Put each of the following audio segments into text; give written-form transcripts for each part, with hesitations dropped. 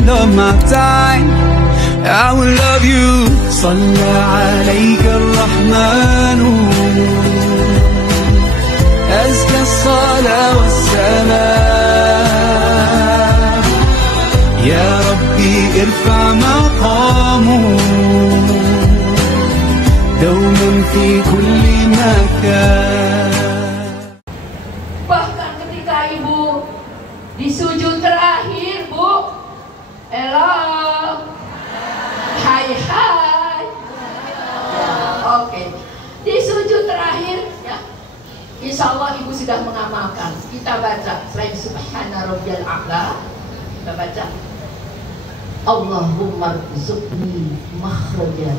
end of my time, I will love you. صلى عليك الرحمن أزكى الصلاة والسلام. يا ربي ارفع مقامه دوما في كل مكان. Bahkan ketika ibu di sujud terakhir, Bu, hello, hai hai, oke, di sujud terakhir ya, insya Allah ibu sudah mengamalkan. Kita baca selain Subhana Rabbiyal A'la, kita baca Allahumma rzuqni makhraja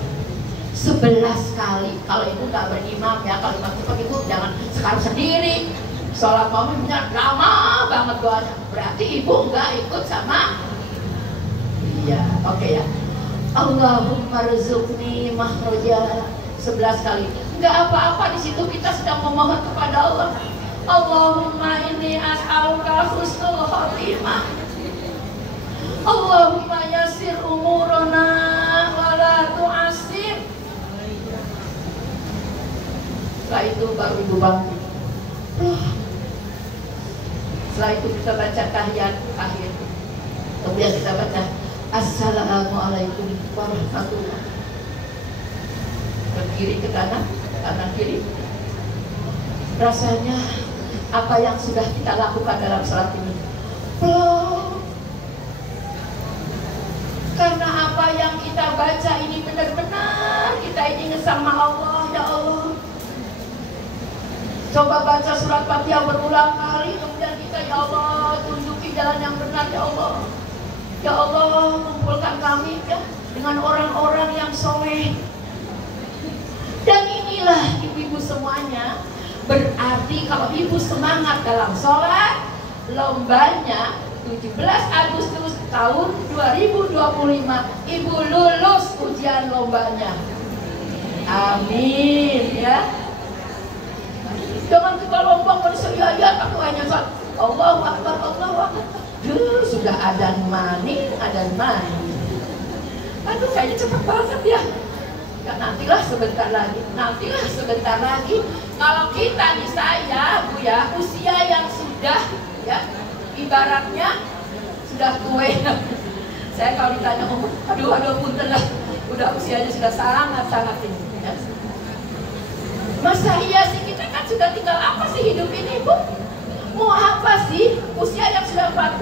11 kali. Kalau ibu nggak berimam ya, kalau imam cepat ibu jangan sekarang sendiri. Sholat malamnya lama banget doanya, berarti ibu nggak ikut sama. Iya, oke ya. Allahumma rzuqni makhraja 11 kali. Nggak apa-apa, di situ kita sedang memohon kepada Allah. Allahumma inni as'aluka husnul khotimah. Allahumma yassir umurana wa la tu'assir. Setelah itu baru ibu bangkit. Setelah itu kita baca tahiyat akhir. Kemudian kita baca Assalamualaikum warahmatullahi. Ke kiri, ke kanan, kanan kiri. Rasanya apa yang sudah kita lakukan dalam salat ini belum. Karena apa yang kita baca ini benar-benar kita ingin sama Allah. Ya Allah, coba baca surat Fatihah berulang kali, kemudian kita, ya Allah, tunjuki jalan yang benar, ya Allah. Ya Allah, kumpulkan kami ya dengan orang-orang yang soleh. Dan inilah ibu-ibu semuanya. Berarti kalau ibu semangat dalam sholat, lombanya 17 Agustus tahun 2025 ibu lulus ujian lombanya. Amin ya. Jangan kita lomba manusia ya, tapi hanya sholat Allahu Akbar, Allahu Akbar. Sudah adan mani. Aduh, kayaknya cepat banget ya. Ya nantilah sebentar lagi. Kalau kita nih, saya Bu ya, usia yang sudah ya ibaratnya sudah tua. Saya kalau ditanya aduh punten lah, udah usianya sudah sangat ini ya. Masa iya sih, kita kan sudah tinggal apa sih hidup ini, Bu? Mau apa sih usia yang sudah 40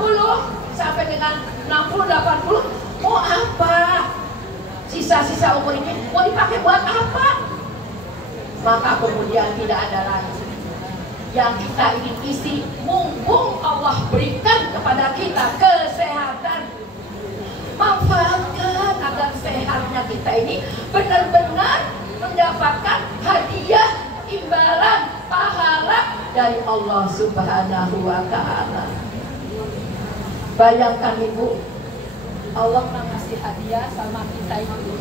sampai dengan 60, 80, mau apa? Sisa-sisa umur ini mau dipakai buat apa? Maka kemudian tidak ada lagi yang kita ingin isi. Mumpung Allah berikan kepada kita kesehatan, manfaatkan agar sehatnya kita ini benar-benar mendapatkan hadiah, imbalan, pahala dari Allah Subhanahu wa Ta'ala. Bayangkan ibu, Allah mengasih hadiah sama kita itu.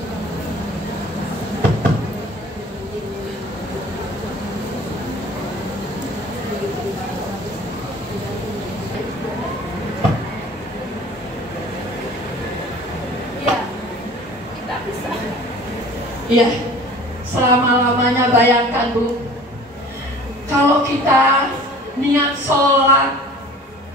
Ya, kita bisa. Ya, selama-lamanya bayangkan Bu, kalau kita niat sholat,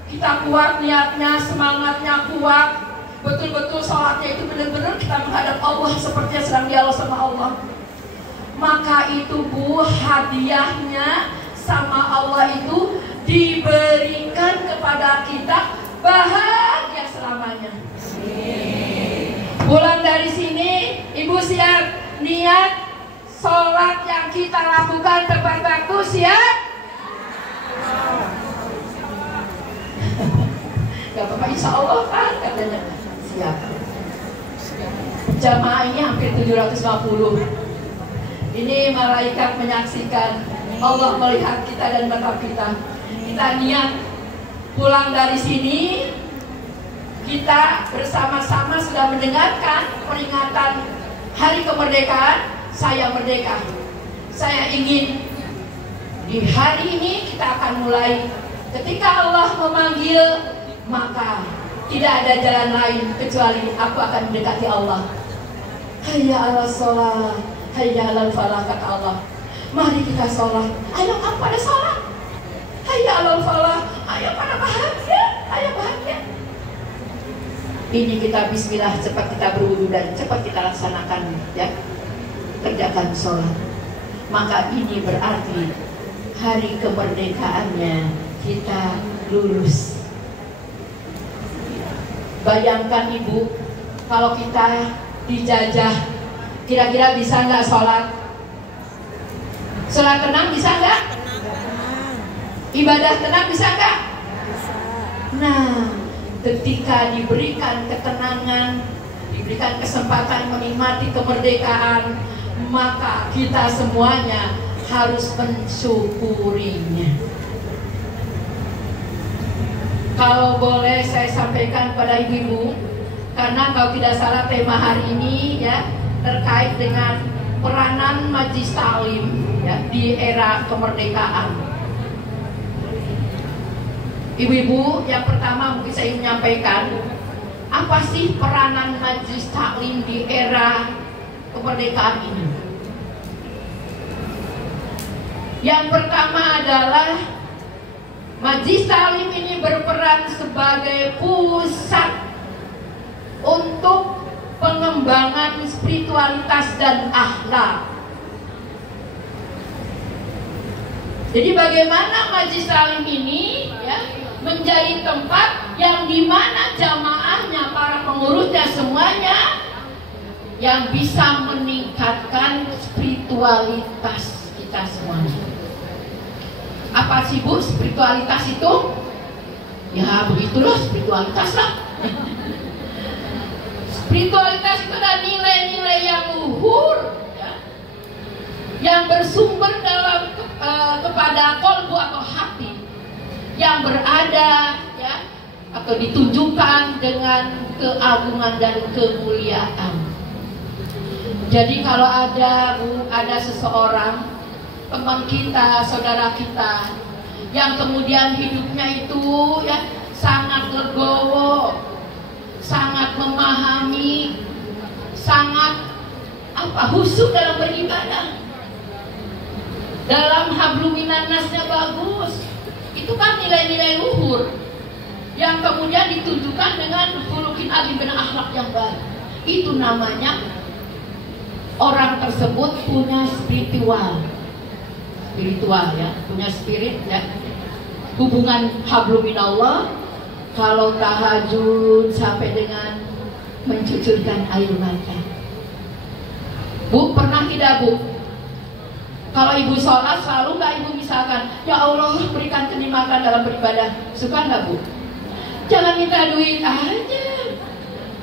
kita kuat niatnya, semangatnya kuat, betul-betul sholatnya itu benar-benar kita menghadap Allah seperti sedang dialog sama Allah. Maka itu Bu, hadiahnya sama Allah itu diberikan kepada kita bahagia selamanya. Pulang dari sini, Ibu siap niat sholat yang kita lakukan tepat waktu, siap? Gak apa-apa, insya Allah kan katanya siap. Jamaah ini hampir 750. Ini malaikat menyaksikan, Allah melihat kita dan menatap kita. Kita niat pulang dari sini, kita bersama-sama sudah mendengarkan peringatan Hari Kemerdekaan. Saya merdeka. Saya ingin di hari ini kita akan mulai. Ketika Allah memanggil, maka Tidak ada jalan lain kecuali aku akan mendekati Allah. Hayya ala sholat, hayya ala falah, kata Allah. Mari kita sholat. Ayo pada sholat. Hayya ala falah, ayo pada bahagia. Ayo bahagia. Ini kita bismillah, cepat kita berwudu dan cepat kita laksanakan, ya. Kerjakan sholat. Maka ini berarti hari kemerdekaannya kita lulus. Bayangkan Ibu, kalau kita dijajah, kira-kira bisa nggak sholat? Sholat tenang bisa nggak? Ibadah tenang bisa nggak? Nah, ketika diberikan ketenangan, diberikan kesempatan menikmati kemerdekaan, maka kita semuanya harus mensyukurinya. Kalau boleh saya sampaikan pada ibu-ibu, karena kalau tidak salah tema hari ini ya terkait dengan peranan Majelis Ta'lim ya, di era kemerdekaan. Ibu-ibu, yang pertama mungkin saya menyampaikan, apa sih peranan Majelis Ta'lim di era kemerdekaan ini? Yang pertama adalah Majelis Ta'lim ini berperan sebagai pusat untuk pengembangan spiritualitas dan akhlak. Jadi bagaimana Majelis Ta'lim ini ya, menjadi tempat yang dimana jamaahnya, para pengurusnya semuanya yang bisa meningkatkan spiritualitas kita semuanya. Apa sih Bu spiritualitas itu? Ya begitulah spiritualitas lah. Spiritualitas itu adalah nilai-nilai yang luhur ya, yang bersumber dalam kepada kolbu atau hati, yang berada ya, atau ditunjukkan dengan keagungan dan kemuliaan. Jadi kalau ada Bu, ada seseorang teman kita, saudara kita yang kemudian hidupnya itu ya sangat legowo, sangat memahami, sangat khusyuk dalam beribadah, dalam hablum minan nasnya bagus, itu kan nilai-nilai luhur yang kemudian ditunjukkan dengan khuluqin azim dan akhlak yang baik. Itu namanya orang tersebut punya spiritual ya, punya spirit ya, hubungan hablum minallah. Kalau tahajud sampai dengan mencucurkan air mata. Bu, pernah tidak Bu? Kalau ibu sholat selalu nggak ibu misalkan, ya Allah berikan kenikmatan dalam beribadah, suka nggak Bu? Jangan minta duit aja.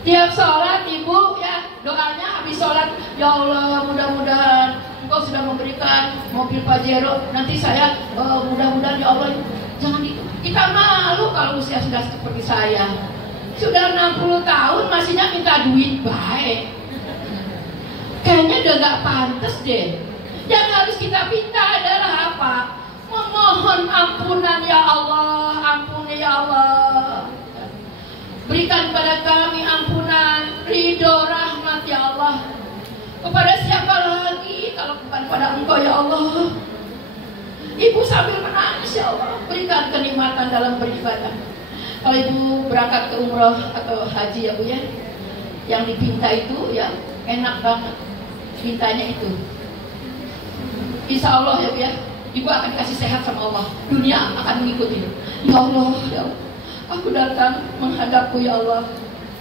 Tiap sholat ibu ya doanya habis sholat, ya Allah mudah-mudahan Engkau sudah memberikan mobil Pajero, nanti saya mudah-mudahan ya Allah. Jangan itu. Kita malu kalau usia sudah seperti saya, sudah 60 tahun masihnya minta duit baik. Kayaknya udah gak pantas deh. Yang harus kita minta adalah apa? Memohon ampunan ya Allah, ampuni ya Allah. Berikan pada kami ampunan, ridho, rahmat ya Allah. Kepada siapa lagi kalau bukan pada Engkau ya Allah. Ibu sambil menangis, ya Allah berikan kenikmatan dalam beribadah. Kalau ibu berangkat ke umroh atau haji ya Bu ya, yang dipinta itu ya enak banget, mintanya itu insya Allah ya Bu ya, ibu akan dikasih sehat sama Allah, dunia akan mengikuti. Ya Allah, ya Allah, aku datang menghadapku ya Allah,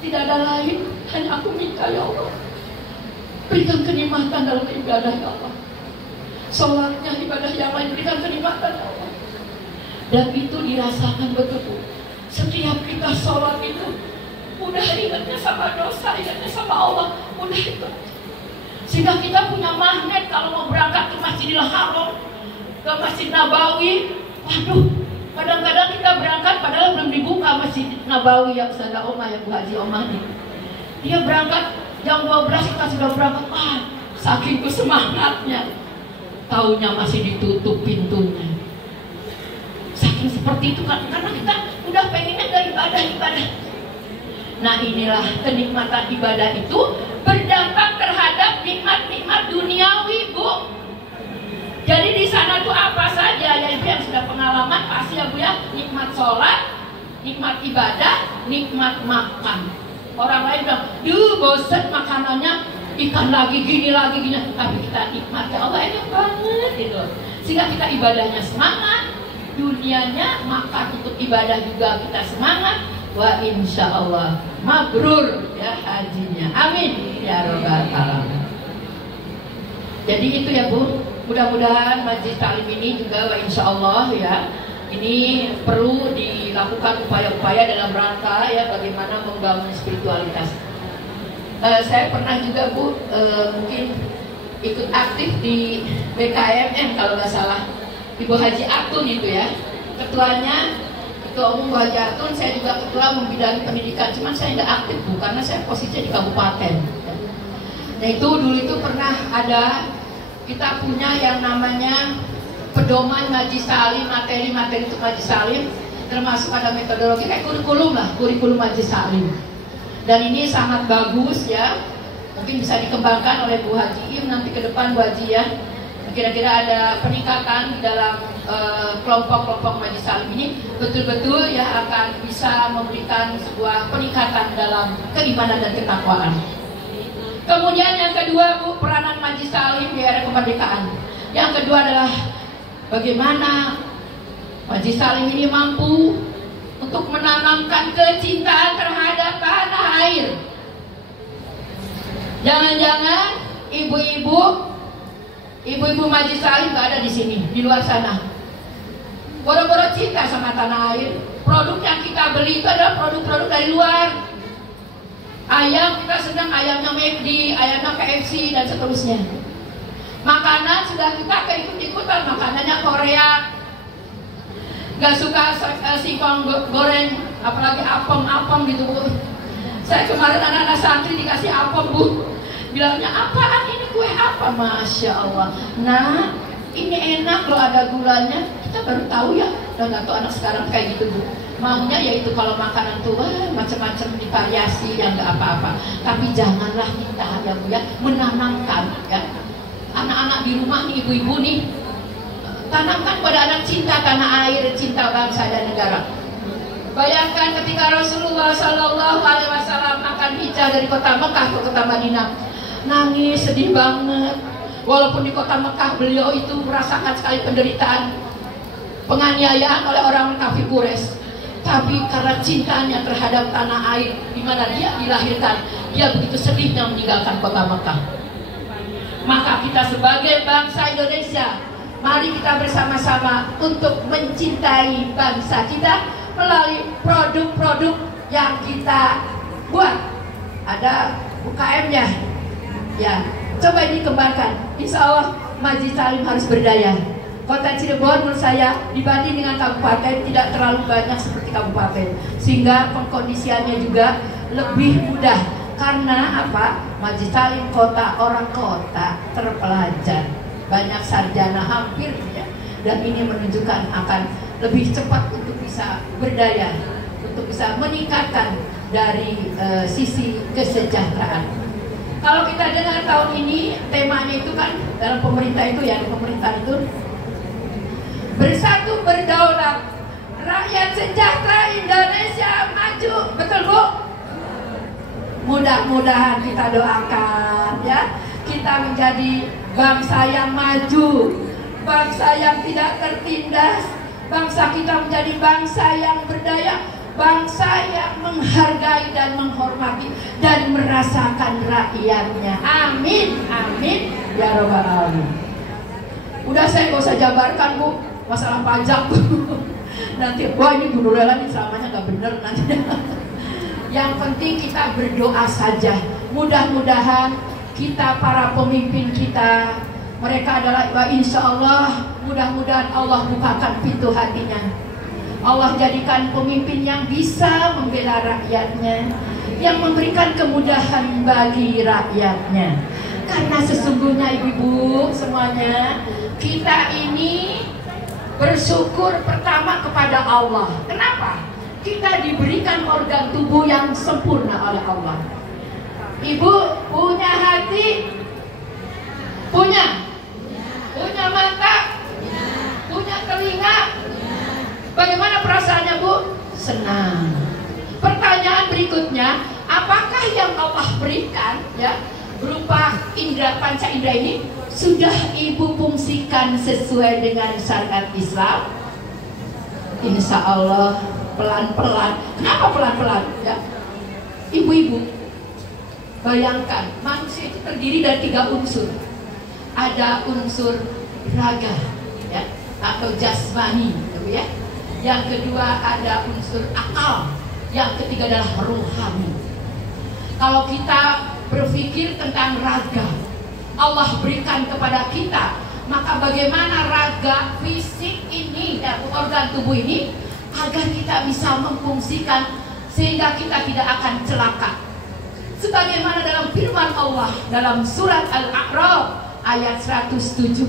tidak ada lain, hanya aku minta ya Allah, berikan kenikmatan dalam ibadah ya Allah. Sholatnya, ibadah yang lain, berikan kenikmatan ya Allah. Dan itu dirasakan betul. Setiap kita sholat itu mudah ingatnya sama dosa, ingatnya sama Allah, mudah itu. Sehingga kita punya magnet kalau mau berangkat ke Masjidil Haram, ke Masjid Nabawi. Waduh, kadang-kadang kita berangkat padahal belum dibuka Masjid Nabawi ya Ustazah Omah, ya Bu Haji Omah nih. Dia berangkat jam 12 kita sudah berangkat. Saking semangatnya, taunya masih ditutup pintunya. Saking seperti itu kan, karena kita udah pengennya dari ibadah. Nah inilah kenikmatan ibadah itu berdampak terhadap nikmat-nikmat duniawi, Bu. Jadi di sana tuh apa saja ya Ibu yang sudah pengalaman pasti ya Bu ya, nikmat sholat, nikmat ibadah, nikmat makan. Orang lain bilang, duh bosan makanannya, ikan lagi gini, tapi kita nikmat, ya Allah enak banget gitu. Sehingga kita ibadahnya semangat, dunianya makan untuk ibadah juga kita semangat. Wa insya Allah mabrur ya hajinya, amin ya robbal alamin. Jadi itu ya Bu, mudah-mudahan majlis taklim ini juga wa insya Allah ya, ini perlu dilakukan upaya-upaya dalam rangka ya bagaimana membangun spiritualitas. Saya pernah juga Bu mungkin ikut aktif di BKMN kalau nggak salah, Ibu Haji Atun itu ya, ketuanya. Ketua Umum Haji Atun, saya juga ketua membidangi pendidikan, cuman saya nggak aktif Bu, karena saya posisinya di kabupaten. Nah itu dulu itu pernah ada, kita punya yang namanya pedoman Majlis Salim, materi-materi untuk Majlis Salim, termasuk ada metodologi kayak kurikulum lah, kurikulum Majlis Salim. Dan ini sangat bagus ya, mungkin bisa dikembangkan oleh Bu Haji Im nanti ke depan Bu Haji ya. Kira-kira ada peningkatan di dalam kelompok-kelompok Majlis Salim ini betul-betul ya akan bisa memberikan sebuah peningkatan dalam keimanan dan ketakwaan. Kemudian yang kedua Bu, peranan Majlis Salim di era kemerdekaan. Yang kedua adalah bagaimana Majlis Salim ini mampu untuk menanamkan kecintaan terhadap tanah air. Jangan-jangan ibu-ibu Majlis Salim nggak ada di sini, di luar sana. Boro-boro cinta sama tanah air. Produk yang kita beli itu adalah produk-produk dari luar. Ayam kita senang ayamnya McD, ayamnya KFC dan seterusnya. Makanan sudah kita keikut-ikutan, makanannya Korea. Gak suka singkong goreng, apalagi apem gitu Bu. Saya kemarin anak-anak santri dikasih apem Bu, bilangnya apaan ini, kue apa? Masya Allah. Nah ini enak loh, ada gulanya. Kita baru tahu ya, udah nggak tahu anak sekarang kayak gitu Bu. Maunya yaitu kalau makanan tuh macam-macam divariasi yang nggak apa-apa. Tapi janganlah kita ya Bu ya menanamkan ya, anak-anak di rumah nih, ibu-ibu nih, tanamkan pada anak cinta tanah air, cinta bangsa dan negara. Bayangkan ketika Rasulullah Shallallahu Alaihi Wasallam akan hijrah dari kota Mekah ke kota Madinah, nangis sedih banget. Walaupun di kota Mekah beliau itu merasakan sekali penderitaan, penganiayaan oleh orang kafir Quraisy, tapi karena cintanya terhadap tanah air di mana dia dilahirkan, dia begitu sedihnya meninggalkan kota Mekah. Maka kita sebagai bangsa Indonesia, mari kita bersama-sama untuk mencintai bangsa kita melalui produk-produk yang kita buat. Ada UKM-nya ya, coba dikembangkan. Insya Allah Majlis Salim harus berdaya. Kota Cirebon menurut saya dibanding dengan kabupaten tidak terlalu banyak seperti kabupaten, sehingga pengkondisiannya juga lebih mudah. Karena apa? Majlis Salim kota, orang kota terpelajar, banyak sarjana hampir ya. Dan ini menunjukkan akan lebih cepat untuk bisa berdaya, untuk bisa meningkatkan dari sisi kesejahteraan. Kalau kita dengar tahun ini temanya itu kan dalam pemerintah itu ya, pemerintah itu bersatu berdaulat, rakyat sejahtera, Indonesia maju, betul Bu? Mudah-mudahan kita doakan ya, kita menjadi bangsa yang maju, bangsa yang tidak tertindas, bangsa kita menjadi bangsa yang berdaya, bangsa yang menghargai dan menghormati dan merasakan rakyatnya. Amin, amin ya robbal alamin. Udah saya gak usah jabarkan Bu masalah pajak nanti wah ini Bu Nurlela ini selamanya nggak bener nanti. Yang penting kita berdoa saja. Mudah-mudahan kita para pemimpin kita, mereka adalah insya Allah, mudah-mudahan Allah bukakan pintu hatinya. Allah jadikan pemimpin yang bisa membela rakyatnya, yang memberikan kemudahan bagi rakyatnya. Karena sesungguhnya ibu-ibu semuanya, kita ini bersyukur pertama kepada Allah. Kenapa? kita diberikan organ tubuh yang sempurna oleh Allah. Ibu punya hati? Punya mata? Punya telinga? Bagaimana perasaannya, Bu? Senang. Pertanyaan berikutnya, apakah yang Allah berikan ya berupa panca indera ini sudah Ibu fungsikan sesuai dengan syariat Islam? Insya Allah pelan-pelan. Kenapa pelan-pelan? Ya, ibu-ibu, bayangkan manusia itu terdiri dari 3 unsur. Ada unsur raga, ya, atau jasmani, gitu ya. Yang kedua ada unsur akal. Yang ketiga adalah rohani. Kalau kita berpikir tentang raga, Allah berikan kepada kita, maka bagaimana raga fisik ini dan organ tubuh ini agar kita bisa memfungsikan sehingga kita tidak akan celaka. Sebagaimana dalam firman Allah dalam surat Al-A'raf ayat 179.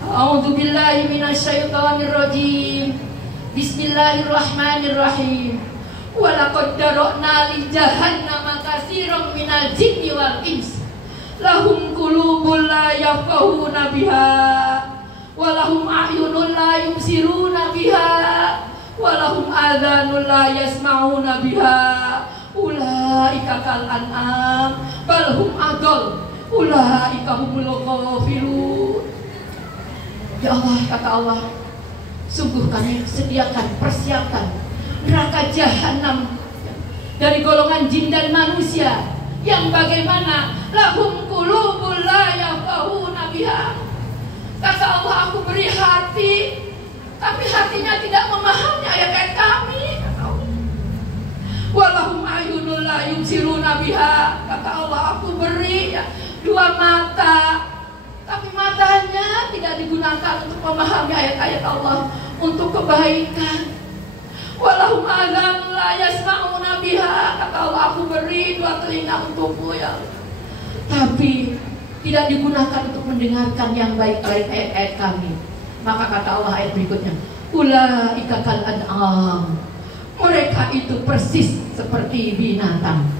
A'udzu billahi minasyaitonir rajim. Bismillahirrahmanirrahim. Wa laqad dara'na li jahannama katsiran minal jinni wal ins. Lahum qulubun la yafqahuna biha wa lahum a'yunun la yubsiruna biha wa lahum adhanun la yasma'una biha. Ulaika kal an'am bal hum adall. Ulaika humul ghafilun. Ya Allah, kata Allah, sungguh kami sediakan, persiapkan neraka jahanam dari golongan jin dan manusia yang bagaimana lahum qulubun la yafqahuna biha. Kata Allah, aku beri hati tapi hatinya tidak memahami ayat-ayat kami. Kata Allah, walahum ayunun la yubsiruna biha. Kata Allah, aku beri 2 mata tapi matanya tidak digunakan untuk memahami ayat-ayat Allah, untuk kebaikan. Walahum adhanun la yasma'una biha. Kata Allah, aku beri 2 telinga untukmu ya, tapi tidak digunakan untuk mendengarkan yang baik dari ayat-ayat kami. Maka kata Allah ayat berikutnya, ulaika kal an'am. Mereka itu persis seperti binatang.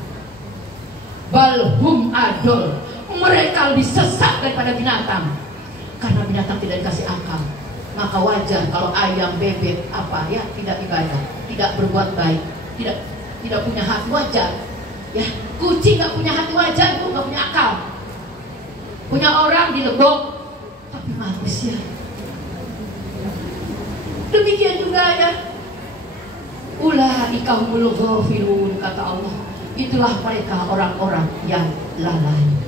Balhum adol. Mereka lebih sesat daripada binatang. Karena binatang tidak dikasih akal, maka wajar kalau ayam, bebek, apa ya, tidak ibadah, tidak berbuat baik, tidak punya hati, wajar. Ya, kucing nggak punya hati, wajar, itu nggak punya akal. Punya orang di lebok, tapi manusia. Demikian juga ya. Ulaika humul ghafilun, kata Allah. Itulah mereka orang-orang yang lalai.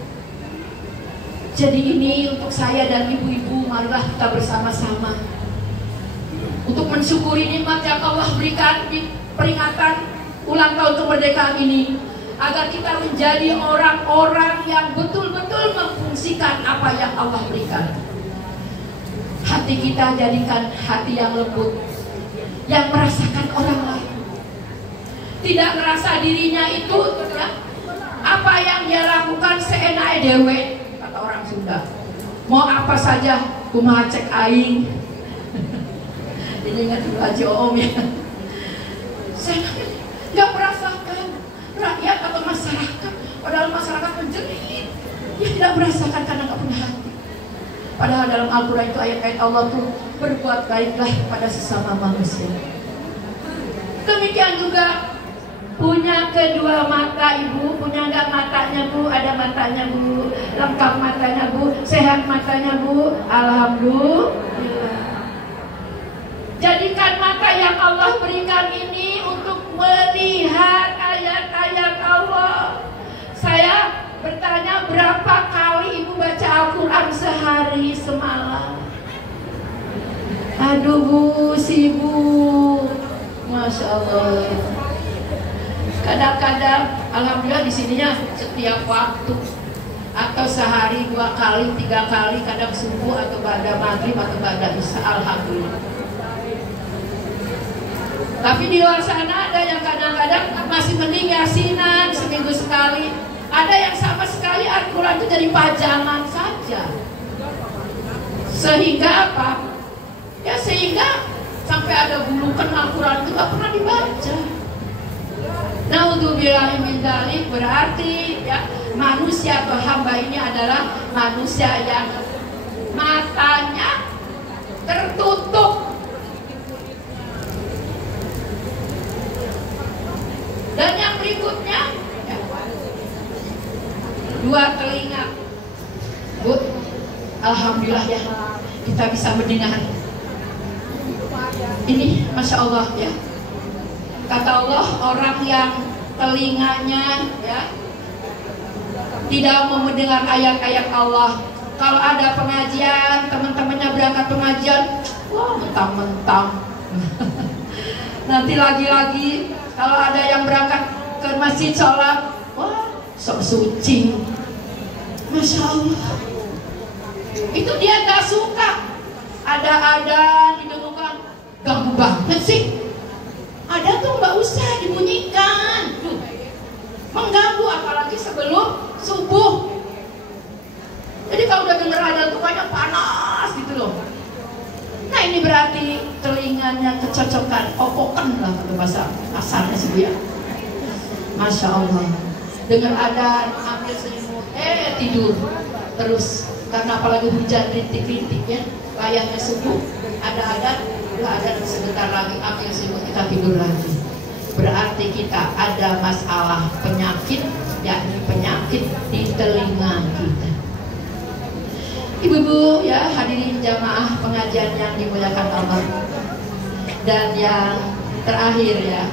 Jadi ini untuk saya dan ibu-ibu, marilah kita bersama-sama untuk mensyukuri nikmat yang Allah berikan di peringatan ulang tahun kemerdekaan ini, agar kita menjadi orang-orang yang betul-betul memfungsikan apa yang Allah berikan. Hati kita jadikan hati yang lembut, yang merasakan orang lain, tidak merasa dirinya itu ya, apa yang dia lakukan seenak dewe. Orang Sunda, mau apa saja kumaha cek aing. Ini ingat dulu Haji Om ya. Saya nggak merasakan rakyat atau masyarakat, padahal masyarakat menjerit. Dia tidak merasakan karena nggak punya hati. Padahal dalam Al-Quran itu ayat-ayat Allah tuh, berbuat baiklah pada sesama manusia. Demikian juga punya 2 mata ibu, punya nggak matanya Bu? Ada matanya Bu, lengkap matanya Bu, sehat matanya Bu, alhamdulillah. Jadikan mata yang Allah berikan ini untuk melihat ayat-ayat Allah. Saya bertanya, berapa kali ibu baca Al-Quran sehari semalam? Aduh Bu, sibuk, Masya Allah. Kadang-kadang alhamdulillah di sininya setiap waktu, atau sehari 2 kali, 3 kali, kadang subuh atau pada maghrib atau pada isya, alhamdulillah. Tapi di luar sana ada yang kadang-kadang masih mending yasinan seminggu sekali, ada yang sama sekali Al-Quran itu jadi pajangan saja. Sehingga apa? Ya sehingga sampai ada bulukan Al-Quran itu nggak pernah dibaca. Naudzubillahi min dzalik, berarti ya manusia atau hamba ini adalah manusia yang matanya tertutup. Dan yang berikutnya ya, dua telinga. Bu, alhamdulillah ya kita bisa mendengar. Ini Masya Allah ya. Kata Allah, orang yang telinganya ya tidak mau mendengar ayat-ayat Allah. Kalau ada pengajian, teman-temannya berangkat pengajian, wah mentang-mentang. Nanti lagi-lagi kalau ada yang berangkat ke masjid sholat, wah sok suci. Masya Allah. Itu dia gak suka. Ada didengarkan, ganggu banget sih. Ada tuh nggak usah dibunyikan, mengganggu apalagi sebelum subuh. Jadi kalau udah denger ada tuh banyak panas gitu loh. Nah ini berarti telinganya kecocokan, opokan lah kata bahasa kasarnya sih ya. Masya Allah. Dengar ada ambil selimut, tidur terus karena apalagi hujan rintik-rintik ya, layaknya subuh. Ada sebentar lagi ambil selimut kita tidur lagi. Berarti kita ada masalah penyakit, yakni penyakit di telinga kita. Ibu-ibu ya, hadirin jamaah pengajian yang dimuliakan Allah. Dan yang terakhir ya,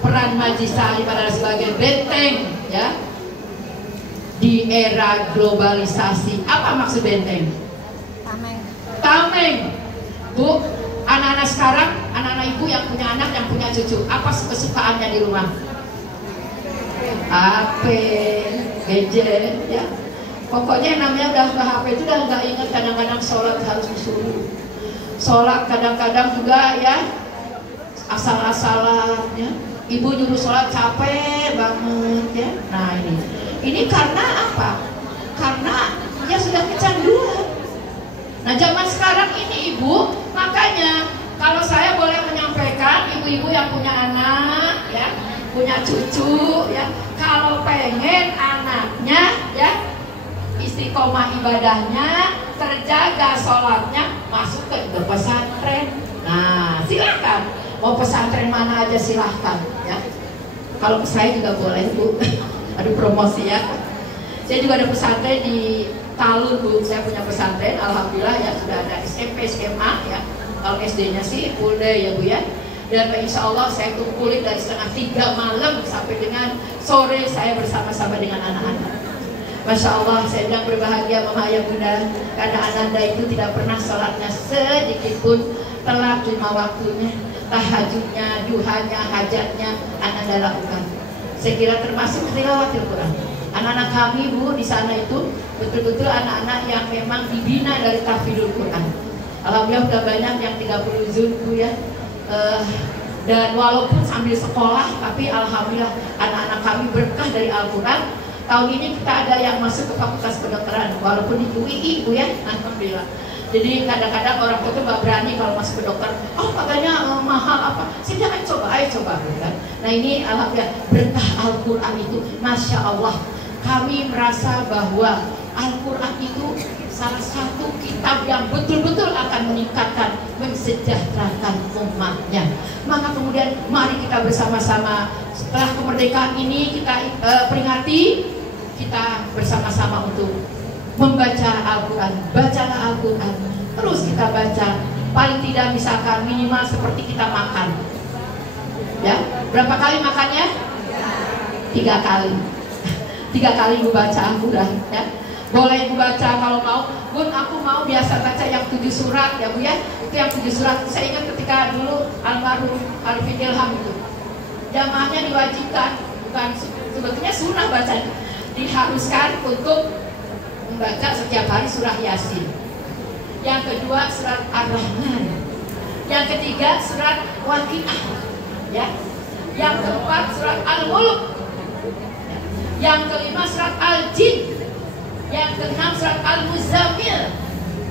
peran Majlis Ta'lim adalah sebagai benteng ya di era globalisasi. Apa maksud benteng? Tameng. Bu, anak-anak sekarang, anak-anak ibu yang punya anak, yang punya cucu, apa kesukaannya di rumah? HP, gadget ya. Pokoknya yang namanya udah ke HP itu udah nggak ingat. Kadang-kadang sholat harus disuruh. Sholat kadang-kadang juga ya asal-asalan ya. Ibu nyuruh sholat capek banget ya. Nah ini karena apa? Karena dia sudah kecanduan. Nah zaman sekarang ini ibu, makanya kalau saya boleh menyampaikan ibu-ibu yang punya anak ya, punya cucu ya, kalau pengen anaknya ya istiqomah ibadahnya, terjaga sholatnya, masuk ke pesantren. Nah silahkan, mau pesantren mana aja silahkan ya. Kalau saya juga boleh bu, aduh promosi ya. Saya juga ada pesantren di Talun bu, saya punya pesantren, alhamdulillah ya sudah ada SMP, SMA ya. Kalau SD-nya sih full day ya bu ya. Dan insya Allah saya kumpulin dari setengah 3 malam sampai dengan sore saya bersama-sama dengan anak-anak. Masya Allah, saya bilang berbahagia Mama Ayah Bunda, karena Ananda itu tidak pernah sholatnya sedikit pun telat 5 waktunya, tahajudnya, duhanya, hajatnya Ananda lakukan. Saya kira termasuk tilawatil Quran. Anak-anak kami bu di sana itu betul-betul anak-anak yang memang dibina dari tahfidzul Quran. Alhamdulillah sudah banyak yang 30 juz bu ya. Dan walaupun sambil sekolah, tapi alhamdulillah anak-anak kami berkah dari Al-Quran. Tahun ini kita ada yang masuk ke fakultas kedokteran, walaupun di UI bu ya, alhamdulillah. Jadi kadang-kadang orang tua tuh nggak berani kalau masuk ke dokter, oh katanya mahal apa, silakan coba, ayo coba kan. Nah ini alhamdulillah berkah Al-Quran itu, Masya Allah. Kami merasa bahwa Al-Quran itu salah satu kitab yang betul-betul akan meningkatkan, mensejahterakan umatnya. Maka kemudian mari kita bersama-sama setelah kemerdekaan ini kita peringati, kita bersama-sama untuk membaca Al-Quran. Bacalah Al-Quran, terus kita baca. Paling tidak misalkan minimal seperti kita makan. Ya, berapa kali makannya? 3 kali. 3 kali ibu baca Al-Quran ya. Boleh ibu baca kalau mau. Bun, aku mau biasa baca yang 7 surat ya bu ya. Itu yang 7 surat. Saya ingat ketika dulu almarhum Arifin Ilham itu jamaahnya diwajibkan, bukan sebetulnya sunnah bacanya, diharuskan untuk membaca setiap hari surah Yasin. Yang kedua surat Ar-Rahman. Yang ketiga surat Waqiah ya. Yang keempat surat Al-Mulk. Yang kelima surat Al-Jin. Yang keenam surat Al-Muzammil.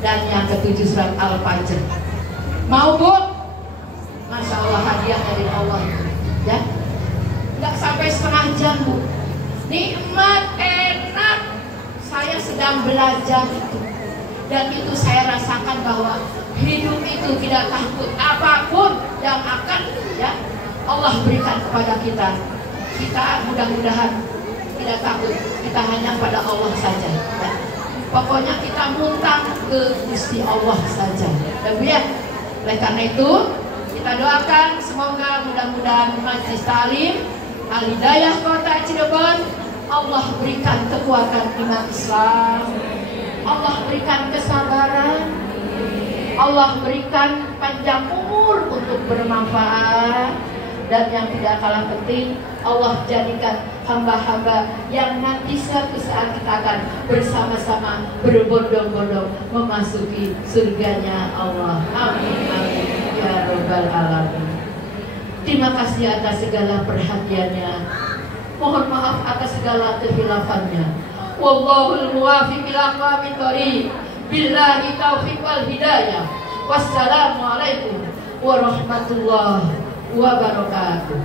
Dan yang ketujuh surat Al-Fajr. Mau bu? Masya Allah, hadiah dari Allah, ya. Nggak sampai setengah jam, Bu. Nikmat, enak. Saya sedang belajar itu. Dan itu saya rasakan bahwa hidup itu tidak takut apapun yang akan, ya, Allah berikan kepada kita. Kita mudah-mudahan tidak takut. Kita hanya pada Allah saja, ya. Pokoknya kita muntah ke Gusti Allah saja. Dan ya, oleh karena itu kita doakan semoga mudah-mudahan Majelis Ta'lim Al-Hidayah Kota Cirebon Allah berikan kekuatan iman Islam, Allah berikan kesabaran, Allah berikan panjang umur untuk bermanfaat, dan yang tidak kalah penting Allah jadikan hamba-hamba yang nanti suatu saat kita akan bersama-sama berbondong-bondong memasuki surganya Allah. Amin, amin, ya Rabbal Alamin. Terima kasih atas segala perhatiannya. Mohon maaf atas segala kehilafannya. Wallahul muwaffiq ila aqwamit thoriq. Billahi taufiq wal hidayah. Wassalamualaikum warahmatullahi wabarakatuh.